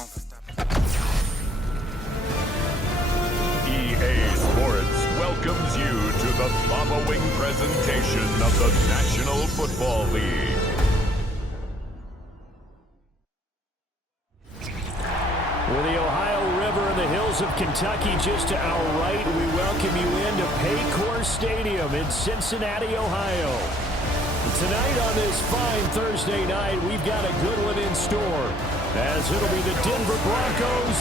EA Sports welcomes you to the following presentation of the National Football League. With the Ohio River and the hills of Kentucky just to our right, we welcome you into Paycor Stadium in Cincinnati, Ohio. Tonight on this fine Thursday night, we've got a good one in store, as it'll be the Denver Broncos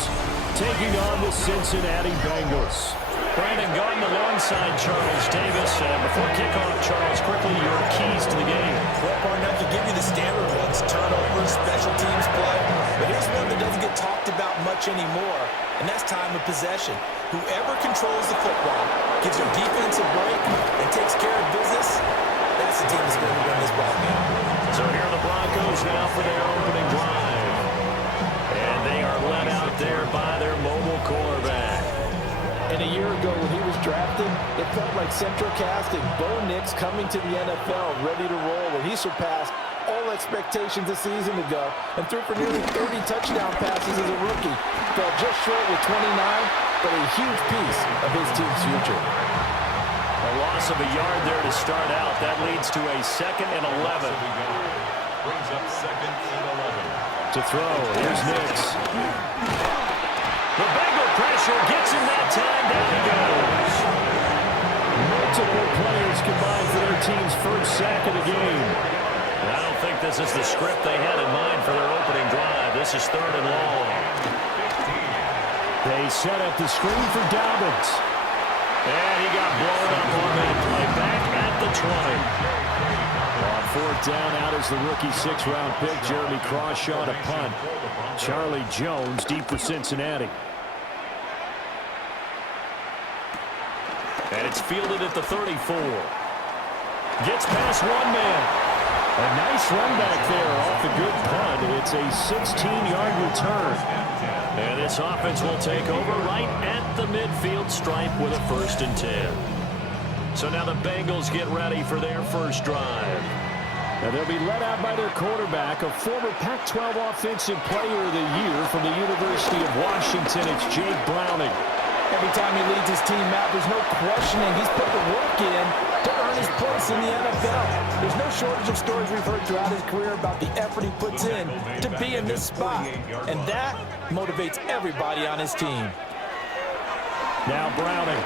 taking on the Cincinnati Bengals. Brandon Garden alongside Charles Davis. Before kickoff, Charles, quickly your keys to the game. Well, partner, I can give you the standard ones: turnovers, special teams play. But here's one that doesn't get talked about much anymore, and that's time of possession. Whoever controls the football, gives their defense a break, and takes care of business, that's the team that's going to win this ball game. So here are the Broncos now for their opening drive. And they are led out there by their mobile quarterback. And a year ago when he was drafted, it felt like Central Casting, Bo Nix coming to the NFL ready to roll, and he surpassed all expectations a season ago and threw for nearly 30 touchdown passes as a rookie. Fell just short with 29, but a huge piece of his team's future. A loss of a yard there to start out. That leads to a 2nd and 11. Brings up 2nd and 11. To throw, here's Nix. The Bengal pressure gets him that time. Down he goes. Multiple players combined for their team's first sack of the game. I don't think this is the script they had in mind for their opening drive. This is 3rd and long. They set up the screen for Dobbins. And he got blown up on that play. Back at the 20. On 4th down, out is the rookie 6th-round pick, Jeremy Crawshaw, to punt. Charlie Jones deep for Cincinnati. And it's fielded at the 34. Gets past one man. A nice run back there off the good punt. It's a 16-yard return. And this offense will take over right at the midfield stripe with a 1st and 10. So now the Bengals get ready for their first drive. Now they'll be led out by their quarterback, a former Pac-12 Offensive Player of the Year from the University of Washington. It's Jake Browning. Every time he leads his team out, there's no questioning. He's put the work in to earn his place in the NFL. There's no shortage of stories we've heard throughout his career about the effort he puts in to be in this spot. And that motivates everybody on his team. Now Browning.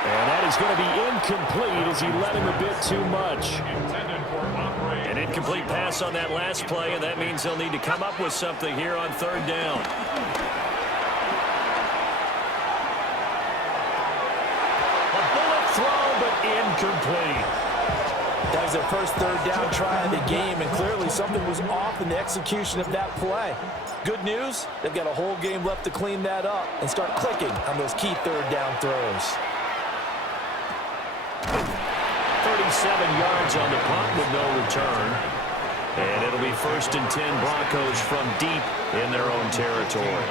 And that is going to be incomplete as he led him a bit too much. An incomplete pass on that last play, and that means they'll need to come up with something here on 3rd down. Incomplete. That was their first 3rd down try of the game, and clearly something was off in the execution of that play. Good news, they've got a whole game left to clean that up and start clicking on those key 3rd down throws. 37 yards on the punt with no return. And it'll be 1st and 10, Broncos from deep in their own territory.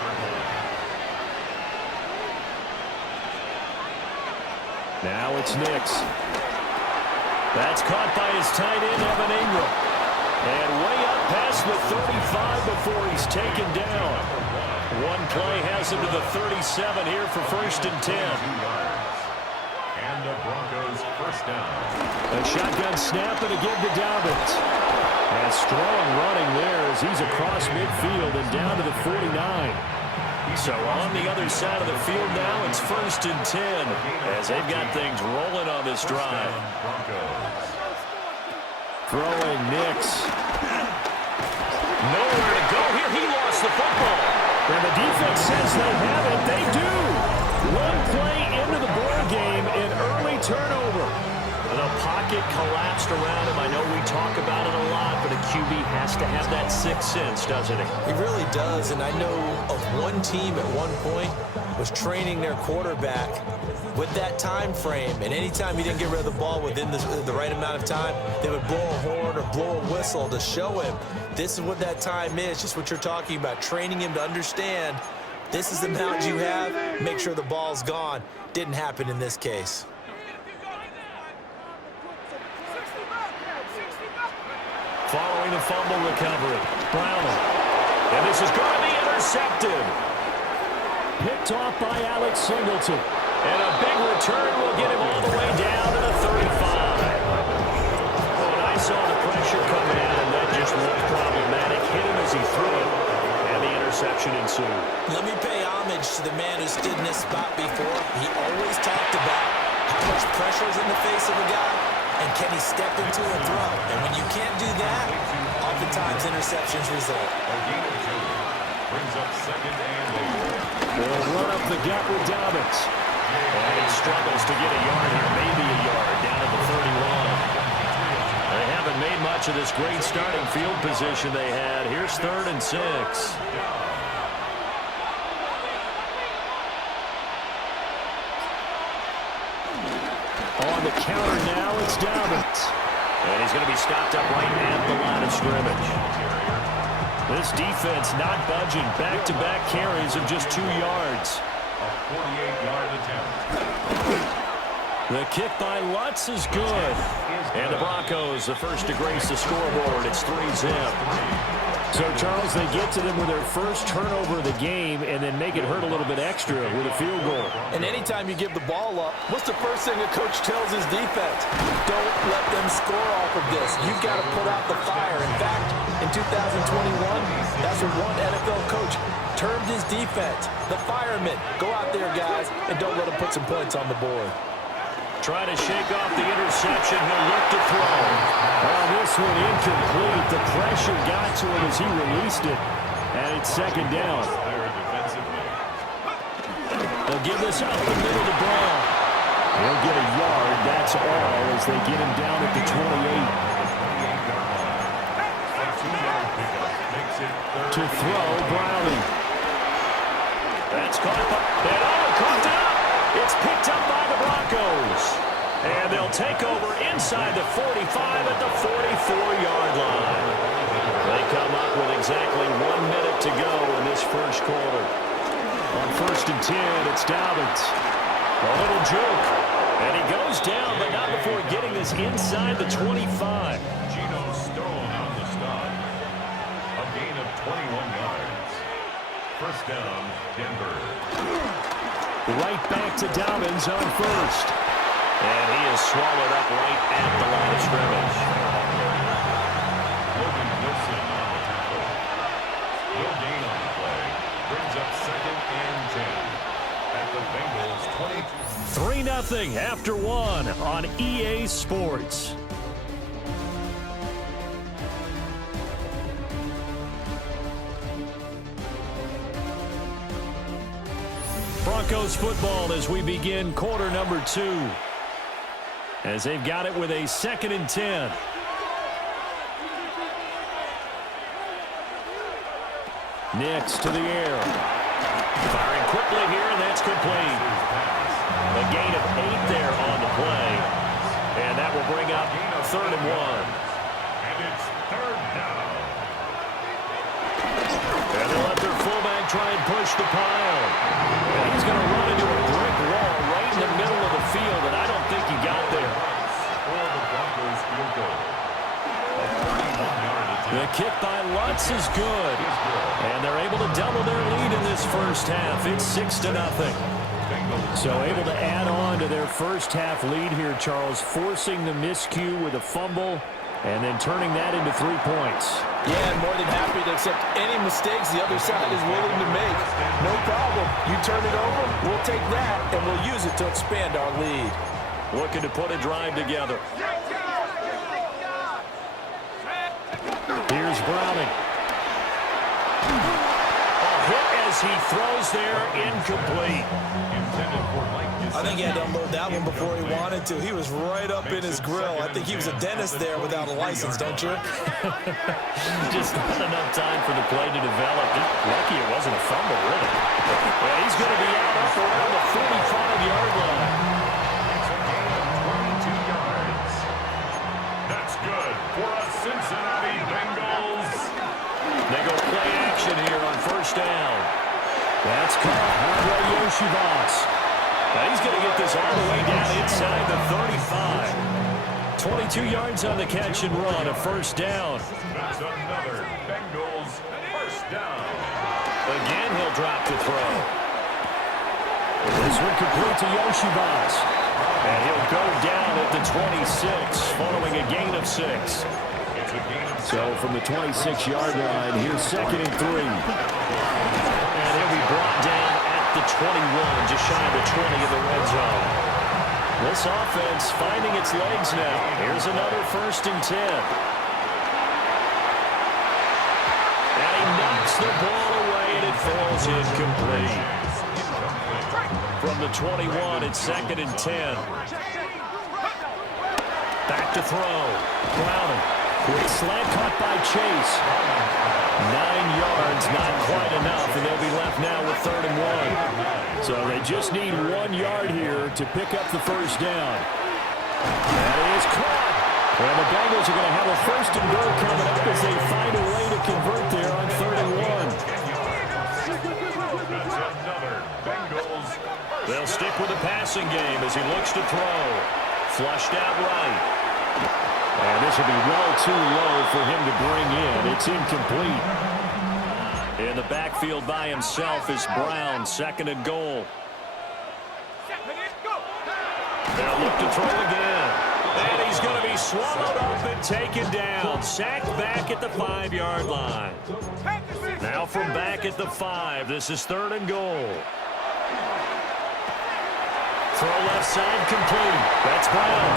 Now it's Nix. That's caught by his tight end, Evan Ingram. And way up past the 35 before he's taken down. One play has him to the 37 here for 1st and 10. And the Broncos 1st down. A shotgun snap and a give to Dobbins. And strong running there as he's across midfield and down to the 49. So on the other side of the field now, it's 1st and 10 as they've got things rolling on this drive. Throwing Nix. Nowhere to go here. He lost the football. And the defense says they have it. They do. One play into the ball game, an early turnover. The pocket collapsed around him. I know we talk about it a lot, but a QB has to have that 6th sense, doesn't he? He really does, and I know of one team at one point was training their quarterback with that time frame, and anytime he didn't get rid of the ball within the right amount of time, they would blow a horn or blow a whistle to show him this is what that time is, just what you're talking about, training him to understand this is the amount you have, make sure the ball's gone. Didn't happen in this case. Following the fumble recovery, Browning. And this is going to be intercepted. Picked off by Alex Singleton. And a big return will get him all the way down to the 35. Oh, and I saw the pressure coming in, and that just looked problematic. Hit him as he threw it, and the interception ensued. Let me pay homage to the man who stood in this spot before. He always talked about how much pressure is in the face of a guy, and can he step into a throw. And when you can't do that, oftentimes interceptions result. Brings up second and 8. They'll run up the gut with Dobbins. And he struggles to get a yard here, maybe a yard, down at the 31. They haven't made much of this great starting field position they had. Here's 3rd and 6. On the counter now, it's Dobbins. And he's going to be stopped up right at the line of scrimmage. This defense not budging. Back-to-back carries of just 2 yards. A 48-yard attempt. The kick by Lutz is good. And the Broncos, the first to grace the scoreboard. It's 3-zip. So, Charles, they get to them with their first turnover of the game and then make it hurt a little bit extra with a field goal. And anytime you give the ball up, what's the first thing a coach tells his defense? Don't let them score off of this. You've got to put out the fire. In fact, in 2021, that's what one NFL coach termed his defense. The firemen. Go out there, guys, and don't let them put some points on the board. Trying to shake off the interception. He'll look to throw. Well, this one incomplete. The pressure got to him as he released it. And it's 2nd down. They'll give this up the middle to Brown. He'll get a yard. That's all as they get him down at the 28. To throw, Browning. That's caught by... And caught up. It's picked up by the Broncos. And they'll take over inside the 45 at the 44-yard line. They come up with exactly 1 minute to go in this first quarter. On 1st and 10, it's Dobbins. A little juke. And he goes down, but not before getting this inside the 25. Geno Stone on the stop. A gain of 21 yards. First down, Denver. Right back to Dobbins on 1st. And he is swallowed up right at the line of scrimmage. Logan Wilson on the tackle. No gain on the play. Brings up 2nd and 10. At the Bengals 22. 3-0 after 1 on EA Sports. Broncos football as we begin quarter number 2. As they've got it with a 2nd and 10. Next to the air. Firing quickly here, and that's complete. A gain of 8 there on the play. And that will bring up 3rd and 1. And it's 3rd down. And they'll let their fullback try and push the pile. And he's going to run into a brick wall right in the middle of the field, and I don't think he got there. For the Broncos field goal. A 31-yard attempt. The kick by Lutz is good. And they're able to double their lead in this first half. It's 6-0. So able to add on to their first half lead here, Charles, forcing the miscue with a fumble and then turning that into 3 points. Yeah, and more than happy to accept any mistakes the other side is willing to make. No problem. You turn it over, we'll take that, and we'll use it to expand our lead. Looking to put a drive together. Here's Browning. A hit as he throws there, incomplete. I think he had to unload that one before he wanted to. He was right up in his grill. I think he was a dentist there without a license, don't you? Just not enough time for the play to develop. Lucky it wasn't a fumble, really. Well, he's going to be out up around the 45-yard line. It's a gain of 22 yards. That's good for a Cincinnati Bengals. They go play action here on 1st down. That's caught. Andre Yoshivas. Now he's going to get this all the way down inside the 35. 22 yards on the catch and run, a 1st down. That's another Bengals 1st down. Again, he'll drop to throw. This one complete to Yoshibas. And he'll go down at the 26 following a gain of 6. So from the 26-yard line, here's 2nd and 3. And he'll be brought down at the 21, just shy of the 20 in the red zone. This offense finding its legs now. Here's another 1st and 10. And he knocks the ball away, and it falls incomplete. From the 21, it's 2nd and 10. Back to throw. Browning. Quick slant caught by Chase. 9 yards, not quite enough, and they'll be left now with 3rd and 1. So they just need 1 yard here to pick up the first down. That is caught. And the Bengals are going to have a 1st and goal coming up as they find a way to convert there on 3rd and 1. They'll stick with the passing game as he looks to throw. Flushed out right. And this will be well too low for him to bring in. It's incomplete. In the backfield by himself is Brown, 2nd and goal. They'll look to throw again. And he's going to be swallowed up and taken down. Sacked back at the 5-yard line. Now from back at the 5, this is 3rd and goal. Throw left side complete. That's Brown.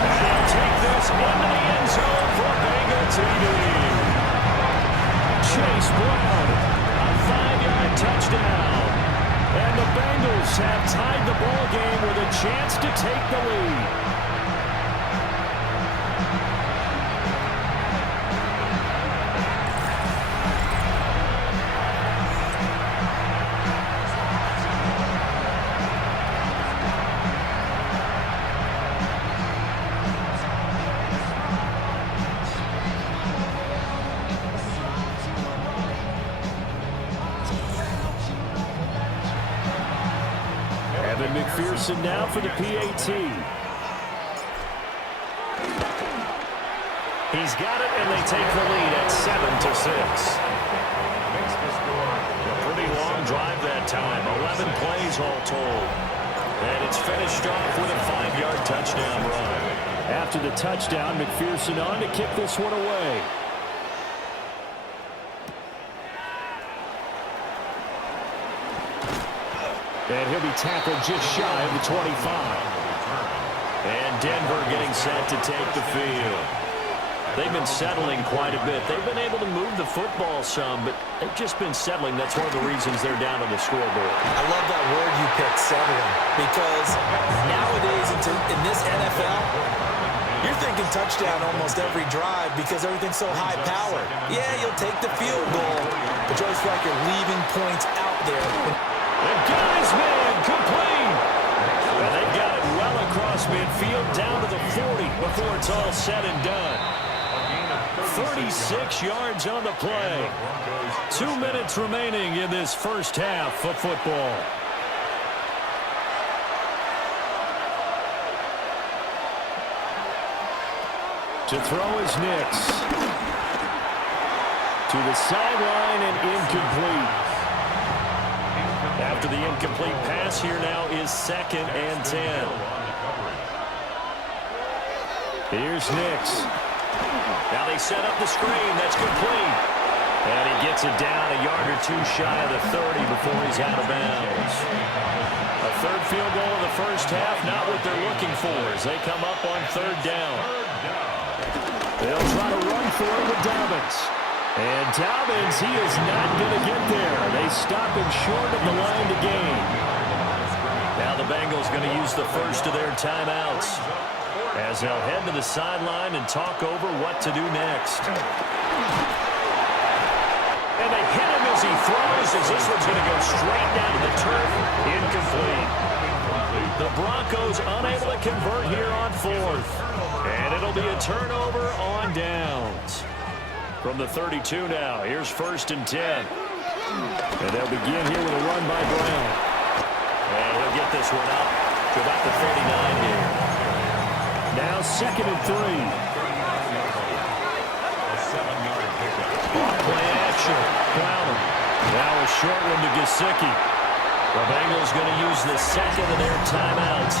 And they'll take this into the end zone for Bengal TD. Chase Brown, a 5-yard touchdown. And the Bengals have tied the ball game with a chance to take the lead. McPherson now for the PAT. He's got it, and they take the lead at 7-6. A pretty long drive that time, 11 plays all told. And it's finished off with a 5-yard touchdown run. After the touchdown, McPherson on to kick this one away. And he'll be tackled just shy of the 25. And Denver getting set to take the field. They've been settling quite a bit. They've been able to move the football some, but they've just been settling. That's one of the reasons they're down on the scoreboard. I love that word you picked, settling, because nowadays in this NFL, you're thinking touchdown almost every drive because everything's so high-powered. Yeah, you'll take the field goal, but you always feel like you're leaving points out there. The guy's man complete. And they've got it well across midfield down to the 40 before it's all said and done. 36 yards on the play. 2 minutes remaining in this first half of football. To throw is Nix. To the sideline and incomplete. After the incomplete pass, here now is 2nd and 10. Here's Nix. Now they set up the screen. That's complete. And he gets it down a yard or two shy of the 30 before he's out of bounds. A 3rd field goal in the first half, not what they're looking for as they come up on 3rd down. They'll try to run for it with Dobbins. And Dobbins, he is not going to get there. They stop him short of the line to gain. Now the Bengals going to use the first of their timeouts as they'll head to the sideline and talk over what to do next. And they hit him as he throws, as this one's going to go straight down to the turf. Incomplete. The Broncos unable to convert here on 4th. And it'll be a turnover on downs. From the 32 now, here's 1st and 10. And they'll begin here with a run by Brown. And he'll get this one up to about the 39 here. Now 2nd and 3. Play action. Brown Now a short one to Gesicki. The Bengals going to use the second of their timeouts,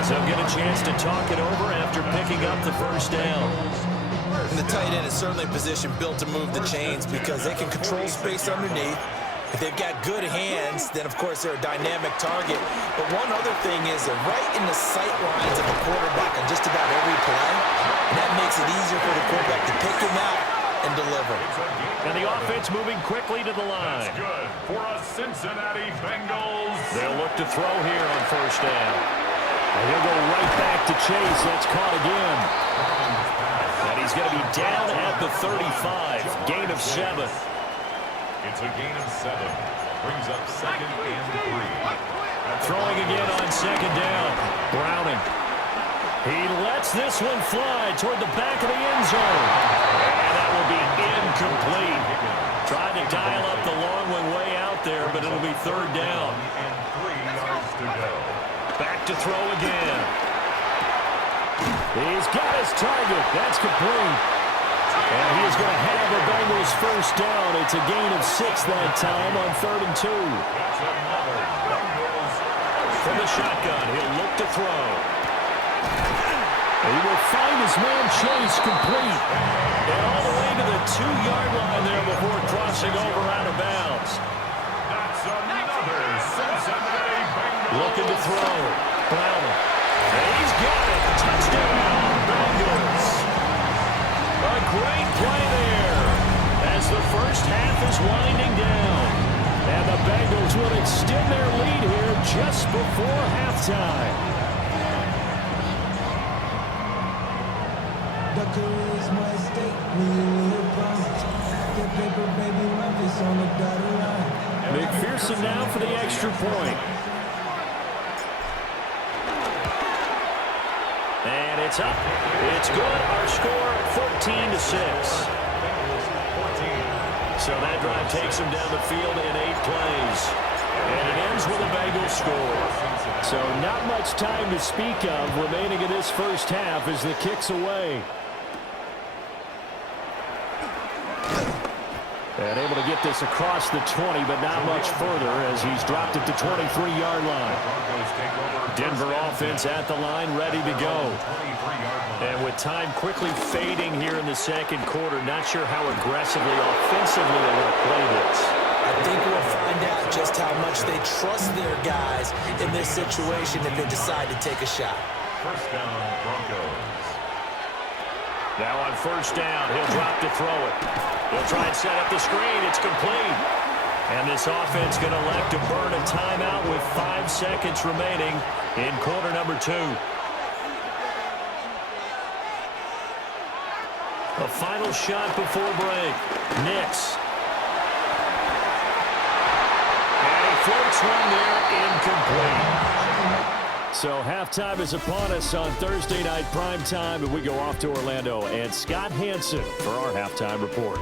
as they'll get a chance to talk it over after picking up the first down. And the tight end is certainly a position built to move the chains because they can control space underneath. If they've got good hands, then, of course, they're a dynamic target. But one other thing is they're right in the sight lines of the quarterback on just about every play. And that makes it easier for the quarterback to pick him out and deliver. And the offense moving quickly to the line. That's good for a Cincinnati Bengals. They'll look to throw here on first down. And he'll go right back to Chase. That's caught again. And he's going to be down at the 35. Gain of 7. It's a gain of 7. Brings up second and 3. Throwing again on second down. Browning. He lets this one fly toward the back of the end zone. And that will be incomplete. Tried to dial up the long one way out there, but it'll be third down. And 3 yards to go. Back to throw again. He's got his target. That's complete. And he is going to have the Bengals first down. It's a gain of 6 that time on 3rd and 2. That's another Bengals. From the shotgun, he'll look to throw. He will find his man Chase complete. And all the way to the 2-yard line there before crossing over out of bounds. That's another Cincinnati Bengals. Looking to throw. Browning. And he's got it. Touchdown, Bengals. A great play there as the first half is winding down. And the Bengals will extend their lead here just before halftime. McPherson now for the extra point. And it's up. It's good. Our score 14-6. So that drive takes them down the field in 8 plays. And it ends with a Bengals score. So not much time to speak of remaining in this first half as the kick's away. And able to get this across the 20, but not much further as he's dropped it to 23-yard line. Denver offense at the line, ready to go. And with time quickly fading here in the second quarter, not sure how aggressively, offensively they're going to play this. I think we'll find out just how much they trust their guys in this situation if they decide to take a shot. First down, Broncos. Now on first down, he'll drop to throw it. He'll try and set up the screen. It's complete. And this offense going to elect to burn a timeout with 5 seconds remaining in quarter number 2. A final shot before break. Nix. And he floats one there, incomplete. So halftime is upon us on Thursday night primetime, and we go off to Orlando. And Scott Hansen for our halftime report.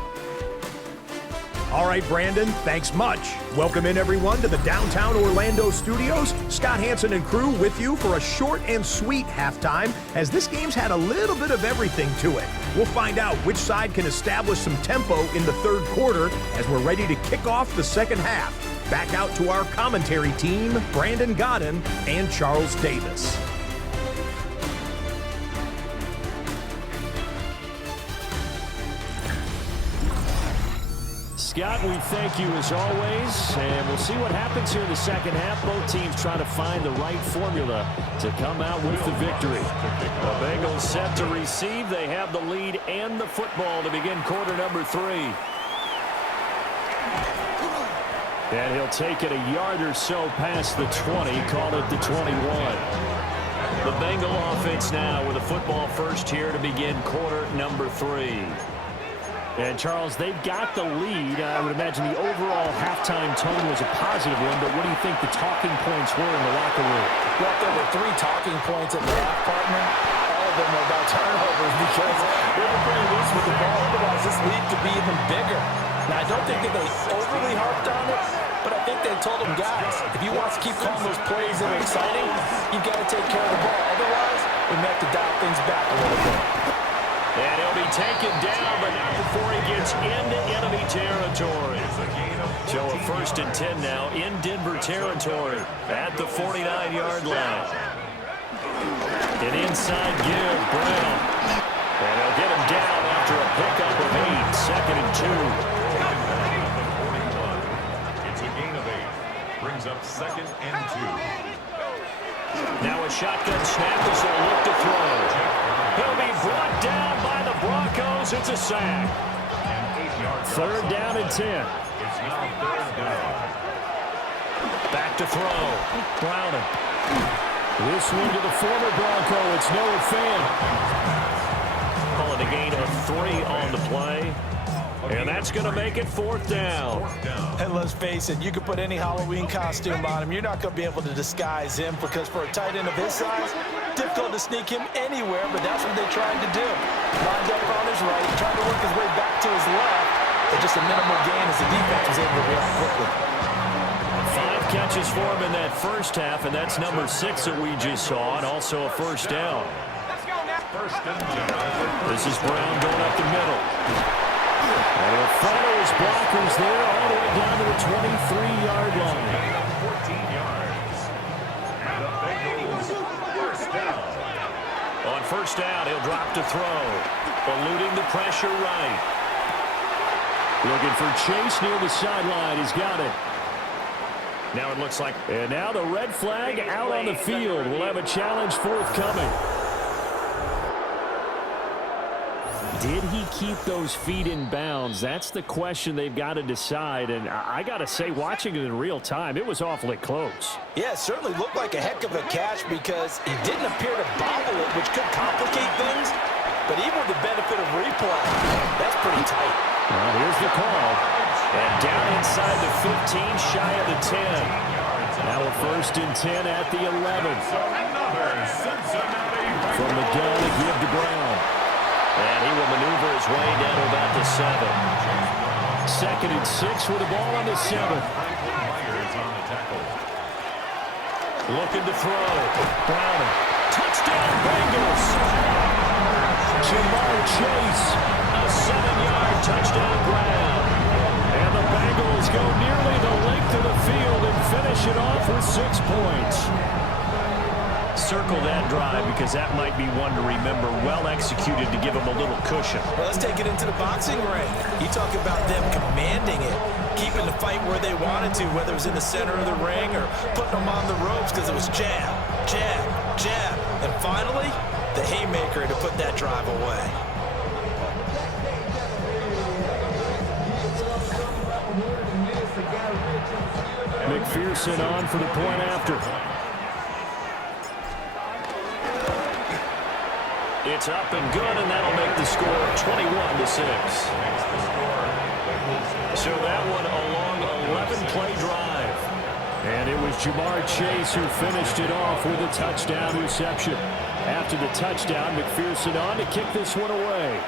All right, Brandon, thanks much. Welcome in, everyone, to the downtown Orlando studios. Scott Hansen and crew with you for a short and sweet halftime, as this game's had a little bit of everything to it. We'll find out which side can establish some tempo in the third quarter as we're ready to kick off the second half. Back out to our commentary team, Brandon Godden and Charles Davis. Scott, we thank you as always, and we'll see what happens here in the second half. Both teams trying to find the right formula to come out with the victory. The Bengals set to receive. They have the lead and the football to begin quarter number 3. And he'll take it a yard or so past the 20, call it the 21. The Bengal offense now with a football first here to begin quarter number 3. And, Charles, they've got the lead. I would imagine the overall halftime tone was a positive one, but what do you think the talking points were in the locker room? Well, there were 3 talking points at the half, partner. All of them were about turnovers because they were pretty loose with the ball. Otherwise, this lead could be even bigger. Now, I don't think that they overly harped on it, but I think they told them, guys, if you want to keep calling those plays that are exciting, you've got to take care of the ball. Otherwise, we may have to dial things back a little bit. And he'll be taken down, but not before he gets into enemy territory. So a 1st and 10 now in Denver territory at the 49-yard line. An inside give, Brown. And he'll get him down after a pickup of 8, 2nd and 2. It's a gain of 8. Brings up 2nd and 2. Now a shotgun snap as they'll look to throw. He'll be brought down by the Broncos. It's a sack. 3rd down and 10. It's now 3rd down. Back to throw. Browning. This one to the former Bronco. It's Noah Fant. Calling a gain of 3 on the play. And that's going to make it 4th down. And let's face it, you can put any Halloween costume on him. You're not going to be able to disguise him because for a tight end of his size, difficult to sneak him anywhere, but that's what they tried to do. Lined up on his right, trying to work his way back to his left, but just a minimal gain as the defense was able to react quickly. 5 catches for him in that first half, and that's number 6 that we just saw, and also a 1st down. This is Brown going up the middle. And he'll follow his blockers there all the way down to the 23-yard line. 14 yards. And the Bengals, 1st down. On 1st down, he'll drop to throw. Eluding the pressure right. Looking for Chase near the sideline. He's got it. Now it looks like... And now the red flag out on the field. We'll have a challenge forthcoming. Did he keep those feet in bounds? That's the question they've got to decide. And I got to say, watching it in real time, it was awfully close. Yeah, it certainly looked like a heck of a catch because he didn't appear to bobble it, which could complicate things. But even with the benefit of replay, that's pretty tight. Well, here's the call. And down inside the 15, shy of the 10. Now a 1st and 10 at the 11. From the gun to give to Brown. And he will maneuver his way down to about the 7. 2nd and 6 with the ball on the 7. Looking to throw. Browning. Touchdown Bengals. Jamar Chase. A 7-yard touchdown grab. And the Bengals go nearly the length of the field and finish it off with 6 points. Circle that drive because that might be one to remember. Well executed to give him a little cushion. Well, let's take it into the boxing ring. You talk about them commanding it, keeping the fight where they wanted to, whether it was in the center of the ring or putting them on the ropes because it was jab, jab, jab. And finally, the haymaker to put that drive away. McPherson on for the point after. It's up and good, and that'll make the score 21-6. So that one a long 11-play drive. And it was Jamar Chase who finished it off with a touchdown reception. After the touchdown, McPherson on to kick this one away.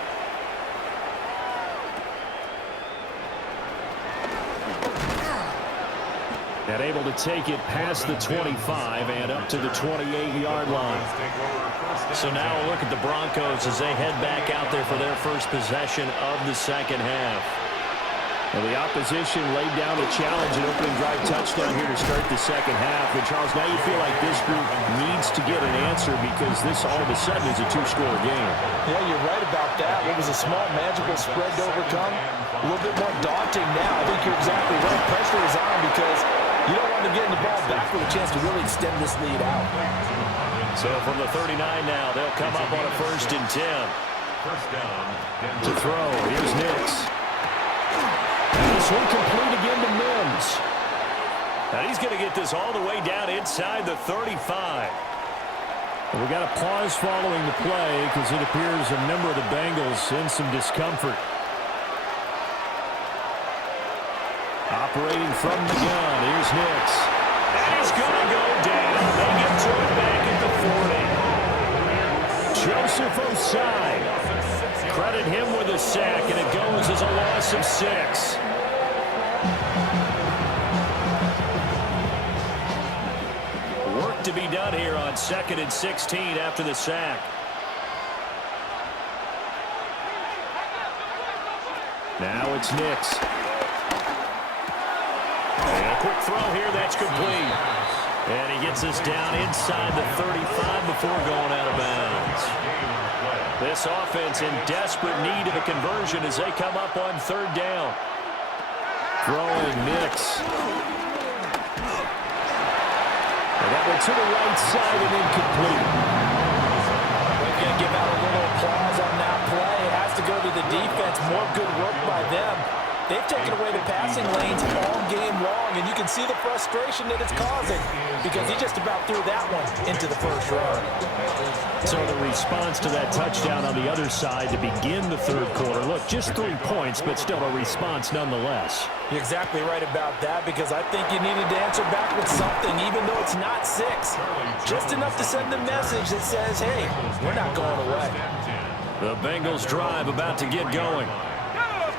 And able to take it past the 25 and up to the 28-yard line. So now a look at the Broncos as they head back out there for their first possession of the second half. And the opposition laid down a challenge, an opening drive touchdown here to start the second half. And Charles, now you feel like this group needs to get an answer because this all of a sudden is a 2-score game. Yeah, you're right about that. It was a small, magical spread to overcome. A little bit more daunting now. I think you're exactly right. Pressure is on because you don't want to get the ball back with a chance to really extend this lead out. So from the 39 now, they'll come up on a 1st and 10. First down. To throw, here's Nix. And this one complete again to Mims. Now he's going to get this all the way down inside the 35. And we got a pause following the play because it appears a member of the Bengals in some discomfort. Operating from the gun, here's Nix. And he's going to go down. They get to it back at the 40. Joseph Osai. Credit him with a sack, and it goes as a loss of 6. Work to be done here on 2nd and 16 after the sack. it's Nix. And a quick throw here, that's complete. And he gets us down inside the 35 before going out of bounds. This offense in desperate need of a conversion as they come up on third down. Throwing Nix. And that went to the right side and incomplete. We're going to give out a little applause on that play. It has to go to the defense. More good work by them. They've taken away the passing lanes all game long, and you can see the frustration that it's causing because he just about threw that one into the first row. So the response to that touchdown on the other side to begin the third quarter. Look, just 3 points, but still a response nonetheless. You're exactly right about that because I think you needed to answer back with something, even though it's not 6. Just enough to send a message that says, hey, we're not going away. The Bengals drive about to get going.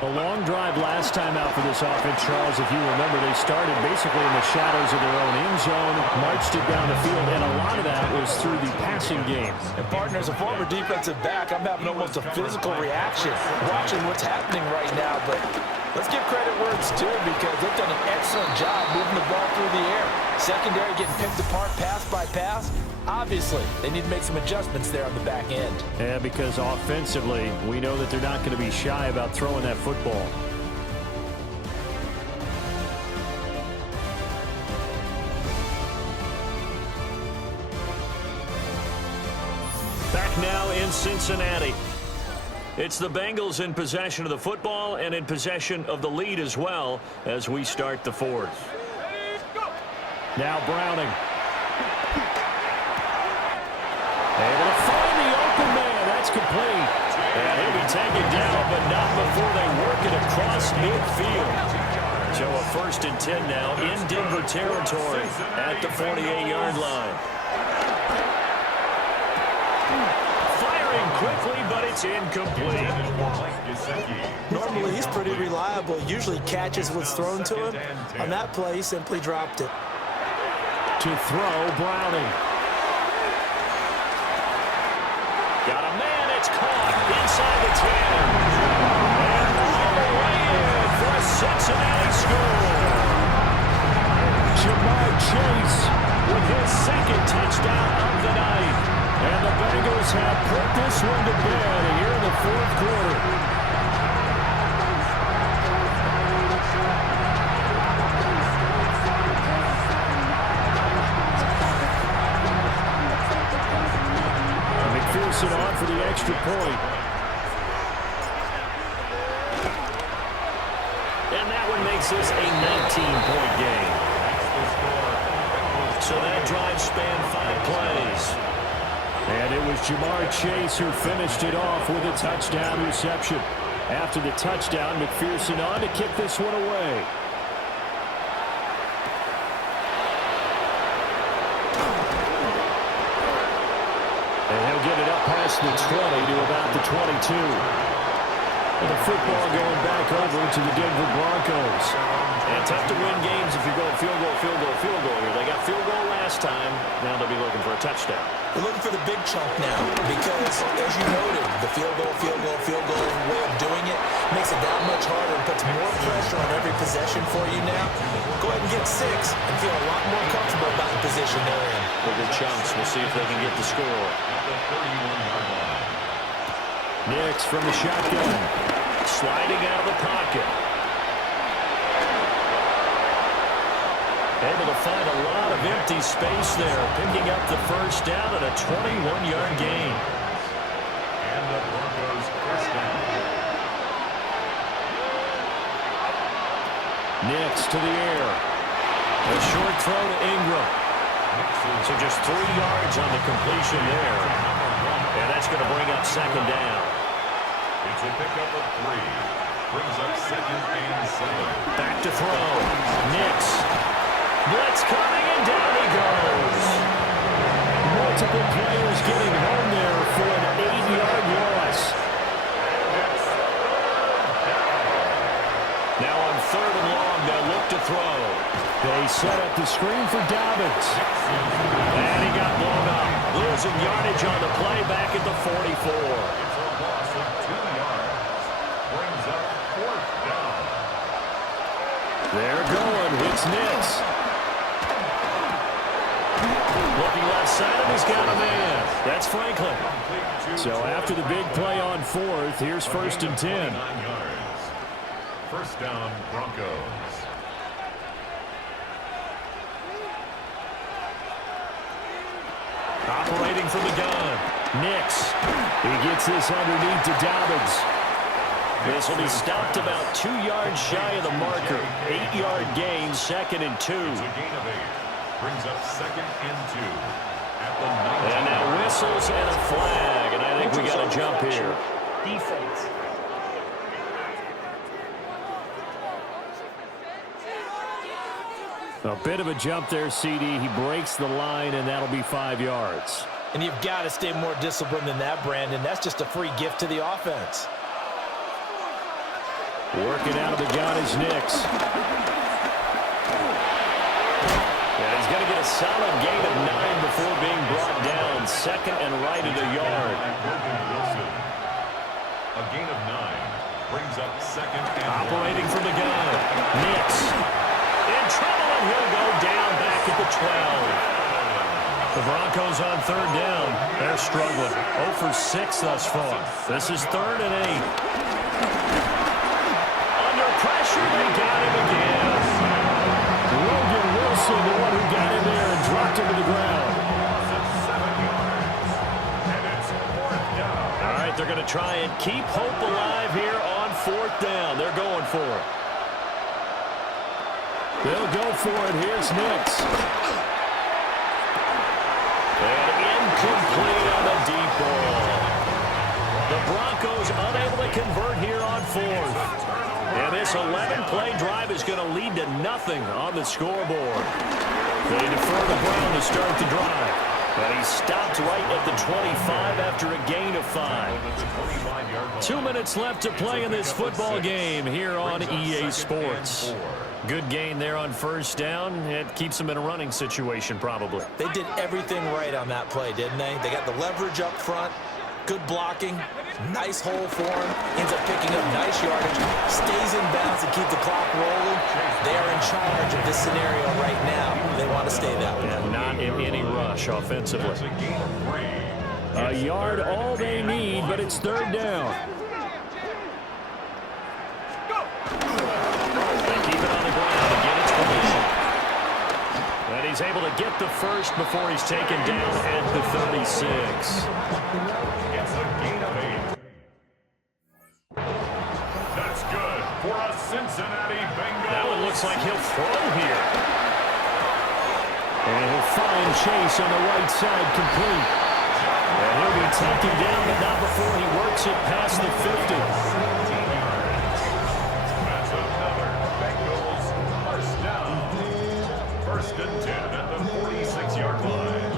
A long drive last time out for this offense, Charles. If you remember, they started basically in the shadows of their own end zone, marched it down the field, and a lot of that was through the passing game. And partners, a former defensive back, I'm having almost a physical reaction watching what's happening right now. But let's give credit where it's due because they've done an excellent job moving the ball through the air. Secondary getting picked apart pass by pass. Obviously, they need to make some adjustments there on the back end. Yeah, because offensively, we know that they're not going to be shy about throwing that football. Back now in Cincinnati. It's the Bengals in possession of the football and in possession of the lead as well as we start the fourth. Now Browning. Able to find the open man. That's complete. And he'll be taken down, but not before they work it across midfield. So a 1st and 10 now in Denver territory at the 48-yard line. Firing quickly, but it's incomplete. Normally, he's pretty reliable. Usually catches what's thrown to him. On that play, he simply dropped it. To throw, Browning. Got a man, it's caught inside the 10. And all the way in for a Cincinnati score. Jamar Chase With his 2nd touchdown of the night. And the Bengals have put this one to bed here in the 4th quarter. McPherson on for the extra point. And that one makes this a 19-point game. So that drive spanned 5 plays. And it was Jamar Chase who finished it off with a touchdown reception. After the touchdown, McPherson on to kick this one away. And he'll get it up past the 20 to about the 22. And the football going back over to the Denver Broncos. And tough to win games if you're going field goal here. They got field goal last time. Now they'll be looking for a touchdown. They're looking for the big chunk now because, as you noted, the field goal way of doing it makes it that much harder and puts more pressure on every possession for you now. Go ahead and get 6 and feel a lot more comfortable about the position they're in. Bigger chunks. We'll see if they can get the score. Nix from the shotgun. Sliding out of the pocket. Able to find a lot of empty space there, picking up the 1st down and a 21-yard gain. And the Broncos first down. Nix to the air. A short throw to Ingram. So just 3 yards on the completion there. And that's going to bring up 2nd down. It's a pickup of 3. Brings up 2nd and 7. Back to throw. Nix. Blitz coming, and down he goes. Multiple players getting home there for an 8-yard loss. Now on 3rd and long, they'll look to throw. They set up the screen for Dobbins. And he got blown up. Losing yardage on the play back at the 44. It's a loss of 2 yards. Brings up 4th down. They're going. It's Nix. Looking left side, and he's got a man. That's Franklin. So after the big play on fourth, here's 1st and 10. 9 yards. First down, Broncos. Operating from the gun. Nix. He gets this underneath to Dobbins. This will be stopped about 2 yards shy of the marker. 8-yard gain, 2nd and 2. It's a gain of 8. Brings up 2nd and 2. At the 19. And now whistles and a flag, and I think we got a jump here. Defense. A bit of a jump there, CD. He breaks the line, and that'll be 5 yards. And you've got to stay more disciplined than that, Brandon. That's just a free gift to the offense. Working out of the gun is Nix. And he's going to get a solid gain of 9 before being brought down. 2nd and right at a yard. A gain of 9 brings up 2nd and Operating from the gun. Nix. In trouble, and he'll go down back at the 12. The Broncos on 3rd down. They're struggling. 0 for 6 thus far. This is 3rd and 8. Under pressure, they got him again. Logan Wilson, the one who got in there and dropped him to the ground. 7 yards. And it's 4th down. All right, they're going to try and keep hope alive here on 4th down. They're going for it. They'll go for it. Here's Nix. And incomplete on the deep ball. The Broncos unable to convert here on 4th. And this 11-play drive is going to lead to nothing on the scoreboard. They defer to Brown to start the drive. But he stopped right at the 25 after a gain of 5. 2 minutes left to play in this football game here on EA Sports. Good gain there on 1st down. It keeps them in a running situation probably. They did everything right on that play, didn't they? They got the leverage up front, good blocking, nice hole for him, ends up picking up nice yardage, stays in bounds to keep the clock rolling. They are in charge of this scenario right now. They want to stay that way. And not in any rush offensively. A yard all they need, but it's 3rd down. He's able to get the first before he's taken down at the 36. It's a gain of 8. That's good for a Cincinnati Bengals. Now it looks like he'll throw here. And he'll find Chase on the right side complete. And he'll be taken down, but not before he works it past the 50. That's another Bengals first down. 1st and 10 at the 46-yard line.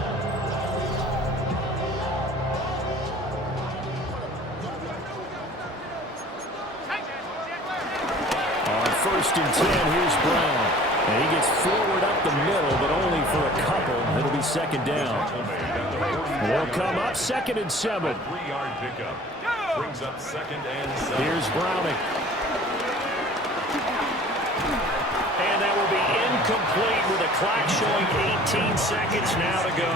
On 1st and 10, here's Brown. And he gets forward up the middle, but only for a couple. It'll be 2nd down. They'll come up 2nd and 7. 3-yard pickup. Brings up 2nd and 7. Here's Browning. And that will be incomplete with a clock showing 18 seconds now to go.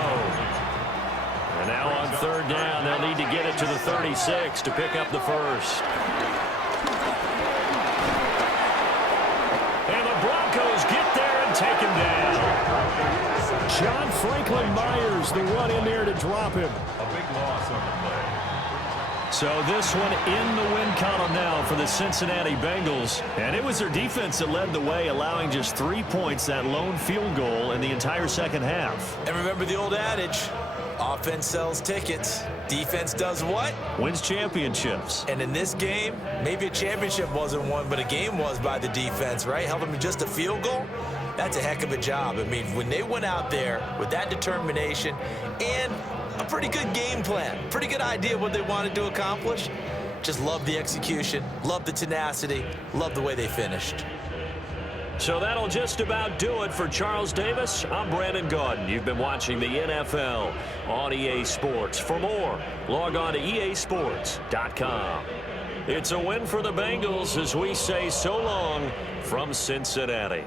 And now on 3rd down, they'll need to get it to the 36 to pick up the first. And the Broncos get there and take him down. John Franklin Myers, the one in there to drop him. A big loss on the play. So this one in the win column now for the Cincinnati Bengals. And it was their defense that led the way, allowing just 3 points, that lone field goal in the entire 2nd half. And remember the old adage, offense sells tickets. Defense does what? Wins championships. And in this game, maybe a championship wasn't won, but a game was by the defense, right? Held them to just a field goal. That's a heck of a job. I mean, when they went out there with that determination and a pretty good game plan, pretty good idea what they wanted to accomplish, just love the execution, love the tenacity, love the way they finished. So that'll just about do it for Charles Davis. I'm Brandon Gaudin. You've been watching the NFL on EA Sports. For more, log on to easports.com. It's a win for the Bengals as we say so long from Cincinnati.